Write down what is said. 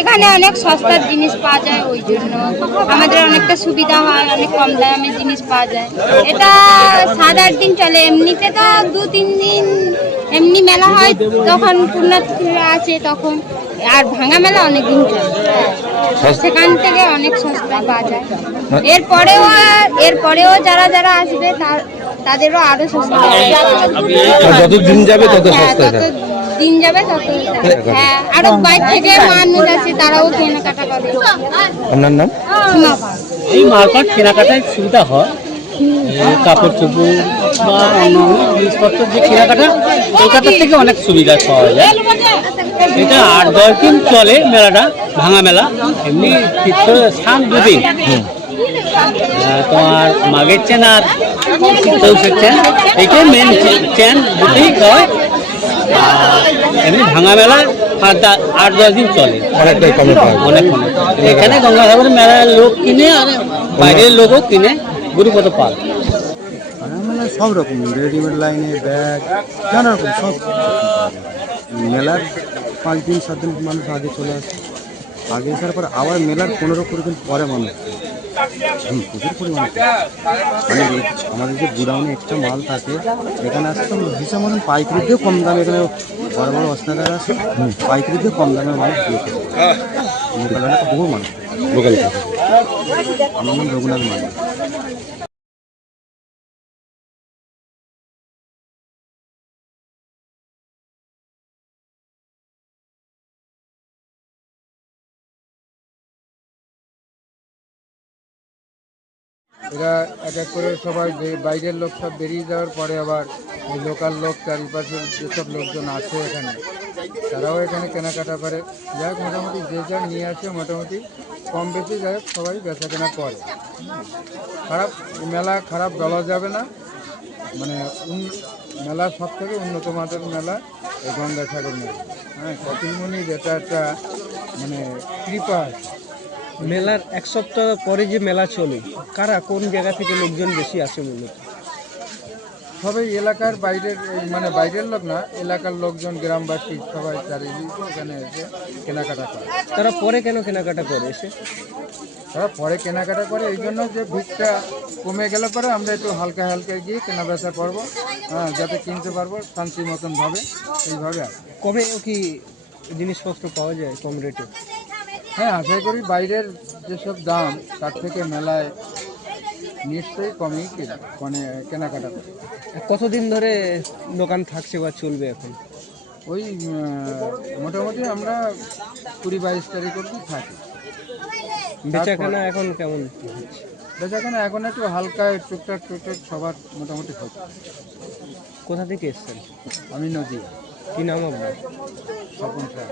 এখানে অনেক সস্তার জিনিস পাওয়া যায়, ওই জন্য আমাদের অনেকটা সুবিধা হয়, অনেক কম দামে জিনিস পাওয়া যায়। এটা 7-8 দিন চলে, এমনিতে তো 2-3 দিন এমনি মেলা হয়, তখন পুণ্যার্থীরা আছে তখন, আর ভাঙা মেলা অনেক দিন চলে, সেখান থেকে অনেক সস্তা পাওয়া যায়। এরপরেও যারা যারা আসবে তাদেরও আরো সস্তা, যত দিন যাবে তত সস্তা। দিন যাবে তত। হ্যাঁ, আরো বাইরে থেকে মানুষ আছে, তারাও কেনাকাটা করে। আপনার নাম? এই মার্কেট কেনাকাটায় সুবিধা হয়, কাপড় চোপড় বা অন্য জিনিসপত্র যে কেনাকাটা কলকাতার থেকে অনেক সুবিধা পাওয়া যায়। এটা 8-10 দিন চলে মেলাটা, ভাঙা মেলা। এমনি তীর্থস্থান 2 দিন, তোমার মাঘের চেন আর পৌষের চেন, এইটাই মেন চেন, দুটোই হয়। এমনি ভাঙা মেলা 8-10 দিন চলে, অনেকটাই কমে পাওয়া যায়। অনেক। এখানে গঙ্গাসাগরের মেলার লোক কিনে আর বাইরের লোকও কিনে, গুরুপদ পাল। মানে সব রকম রেডিমেড লাইনে ব্যাগ, নানা রকম সব মেলার 5 দিন 7 দিন মানুষ আগে চলে আসে, আগে আসার পর আবার মেলার 15-20 দিন পরে মানুষ প্রচুর পরিমাণে। মানে আমাদের যে গুডাউনে এক্সট্রা মাল থাকে এখানে আসতে হিসাব মতন পাইকারি দিয়েও কম দামে, এখানে বড় বড় অস্ত্রাগার আছে, পাইকারি দিয়ে কম দামে মানুষ দিয়ে থাকে। মোকাবেলাটা বহু মানুষ। আমার নাম রঘুনাথ মাঝি। এরা এক এক করে সবাই বাইরের লোক সব বেরিয়ে যাওয়ার পরে আবার লোকাল লোক চারিপাশের যেসব লোকজন আছে এখানে, তারাও এখানে কেনাকাটা করে। যাই হোক, মোটামুটি যে যা নিয়ে আসে মোটামুটি কম বেশি যাই হোক সবাই বেচা কেনা করে। খারাপ মেলা খারাপ বলা যাবে না, মানে মেলা সব থেকে উন্নত মানের মেলা এই গঙ্গাসাগর মেলা। হ্যাঁ, কপিলমুনির এটা একটা মানে কৃপা আছে। মেলার 1 সপ্তাহ পরে যে মেলা চলে, কারা কোন জায়গা থেকে লোকজন বেশি আসে মূলত? সবাই এলাকার বাইরের, মানে বাইরের লোক না, এলাকার লোকজন, গ্রামবাসী সবাই চারিদিকে এখানে এসে কেনাকাটা করে। তারা পরে কেন কেনাকাটা করে এসে? তারা পরে কেনাকাটা করে এই জন্য যে ভিড়টা কমে গেলে পরে আমরা একটু হালকা হালকা গিয়ে কেনা বেচা করবো, হ্যাঁ, যাতে কিনতে পারবো শান্তি মতন ভাবে, এইভাবে আর কমেও কি জিনিসপত্র পাওয়া যায় কম রেটে? হ্যাঁ, আশা করি বাইরের যেসব দাম তার থেকে মেলায় নিশ্চয়ই কমই মানে কেনাকাটা করে। কতদিন ধরে দোকান থাকছে বা চলবে এখন? ওই মোটামুটি আমরা 20-22 তারিখ অবধি থাকি। বেচাকেনা এখন কেমন? বেচাকেনা এখন একটু হালকা টুকটাক সবার মোটামুটি হচ্ছে। কোথা থেকে এসছেন? আমি নদী। কি নাম আপনার? স্বপন সাহা।